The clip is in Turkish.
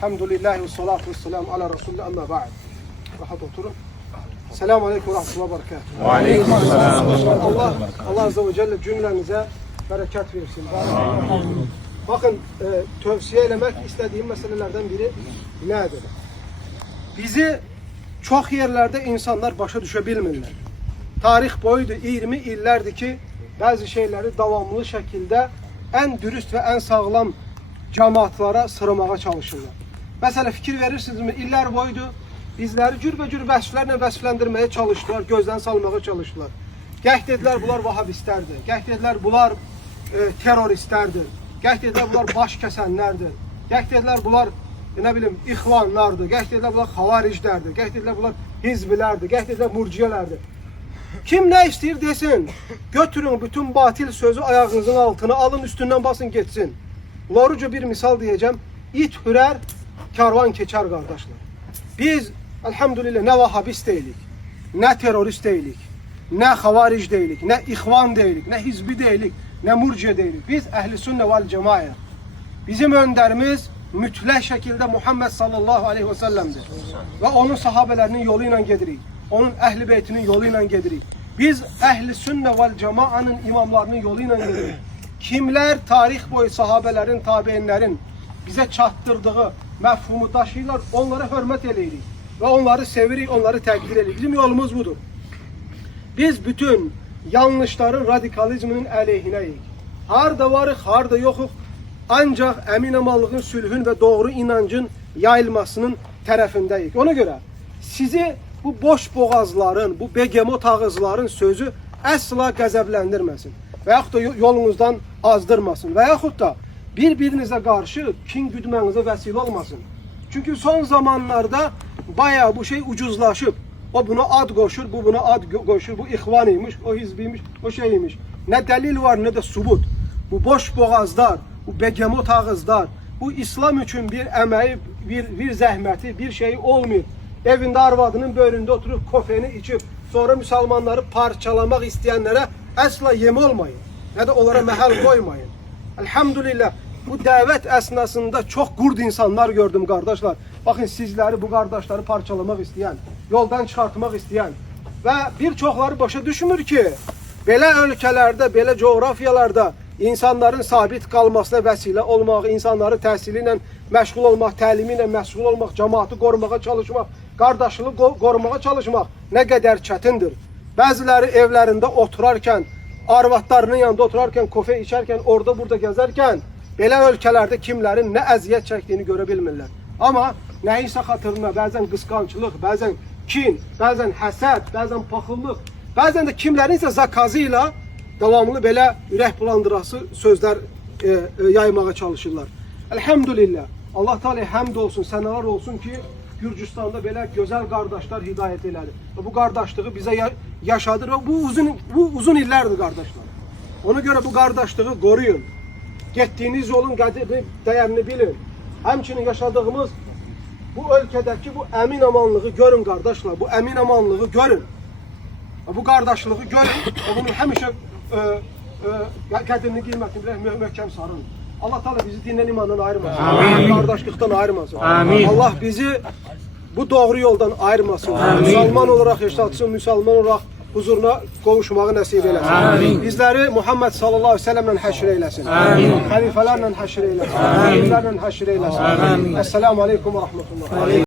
Elhamdülillahi ve salatu ve selamu ala Resulullah amma ba'd. Rahat oturun. Selamun aleyküm ve rahmetullahi ve berekatuhu. Ve aleykümselam. Allah Azze ve Celle cümlenize bereket versin. Bakın tövsiye eləmək istediğim meselelerden biri nedir? Bizi çok yerlerde insanlar başa düşe bilmirlər. Tarih boyudur 20 illərdir ki bazı şeyleri davamlı şekilde en dürüst ve en sağlam cemaatlara sıramağa çalışırlar. Mesela fikir verirsinizmi? İllər boyudur bizləri cürbəcür vəsflərlə vəsfləndirməyə çalışdılar, gözdən salmağa çalışdılar. Gəh dedilər bunlar vahabistlərdir, gəh dedilər bunlar teröristlərdir, gəh dedilər bunlar baş kəsənlərdir, gəh dedilər bunlar nə bilim ixvanlardır, gəh dedilər bunlar xavariclərdir, gəh dedilər bunlar hizbilərdir, gəh dedilər murciyələrdir. Kim ne istəyir desin, götürün bütün batil sözü ayağınızın altına alın, üstündən basın geçsin. Lorucu bir misal diyeceğim, it hürər, karvan keçər qardaşlar. Biz elhamdülillah ne vahabist deyilik, ne terörist deyilik, ne xavaric deyilik, ne ixvan deyilik, ne hizbi deyilik, ne murciye deyilik. Biz əhl-i sünnə vel cemaat. Bizim önderimiz mütləq şekilde Muhammed sallallahu aleyhi ve sellem'dir. Ve onun sahabelerinin yoluyla gedirik. Onun əhl-i beytinin yoluyla gedirik. Biz əhl-i sünnə vel cemaatın imamlarının yoluyla gedirik. Kimler tarih boyu sahabelerin, tabeinlerin bize çattırdığı mefhumu daşıyırlar, onlara hürmet eləyirik. Ve onları sevirik, onları təqdir edirik. Bizim yolumuz budur. Biz bütün yanlışların, radikalizminin əleyhinəyik. Harda varıq, harda yoxuq. Ancaq əmin-amallığın, sülhün ve doğru inancın yayılmasının tərəfindəyik. Ona göre sizi bu boş boğazların, bu begemot ağızların sözü əsla qəzəbləndirməsin. Və yaxud da yolunuzdan azdırmasın. Və yaxud da bir-birinizə qarşı kin güdmənizə vəsilə olmasın. Çünkü son zamanlarda bayağı bu şey ucuzlaşıb. O buna ad koşur, bu buna ad koşur. Bu ihvanıymış, o hizbiymiş, o şeymiş. Ne delil var ne de subut. Bu boş boğazlar, bu begemot ağızlar, bu İslam için bir emeği, bir zəhməti, bir şeyi olmuyor. Evinde arvadının bölünde oturup kofeni içip sonra Müslümanları parçalamak isteyenlere asla yem olmayın. Ne de onlara mehal koymayın. Elhamdülillah bu davet esnasında çok gurd insanlar gördüm kardeşler. Bakın sizleri, bu kardeşleri parçalamak isteyen, yoldan çıkartmak isteyen ve birçokları başa düşmür ki belə ölkəlerde, belə coğrafyalarda insanların sabit kalmasına vesile olmaq, insanları təhsili məşğul olmaq, təlimi ilə məşğul olmaq, cemaatı qorumağa çalışmaq, qardaşlığı qorumağa çalışmaq ne kadar çətindir. Bəziləri evlerinde oturarken, arvadlarının yanında oturarken, kofe içerken, orada burada gezerken belə ölkəlerde kimlerin ne əziyyət çəkdiyini görə bilmirlər. Ama neyse xatırına bazen kıskançlık, bazen kin, bazen həsəd, bazen paxıllıq, bazen de kimlerin ise zakazıyla devamlı belə ürək bulandırası sözler yaymağa çalışırlar. Elhamdülillah. Allah Teala həmd olsun, sənalar olsun ki Gürcistan'da belə gözəl qardaşlar hidayət elədi. Bu qardaşlığı bize yaşadır ve bu uzun illərdir qardaşlar. Ona göre bu qardaşlığı koruyun. Gettiğiniz yolun qədrini, dəyərini bilin. Həmçinin yaşadığımız bu ülkedeki bu emin amanlığı görün kardeşler. Bu emin amanlığı görün. Bu kardeşliği görün. Bunu həmişə qədrini, qiymətini möhkəm sarın. Allah Teala bizi dindən imandan ayırmasın. Kardeşlikten ayırmasın. Amin. Allah bizi bu doğru yoldan ayırmasın. Müslüman olarak yaşatsın, Müslüman olarak huzuruna qovuşmağı nəsib eləsin. Amin. Bizləri Muhammed sallallahu aleyhi ve sellemlə həşr eyləsin. Amin. Xəlifələrlə həşr eyləsin. Amin. Həşr eyləsin. Amin. Esselamu aleyküm ve rahmetullah.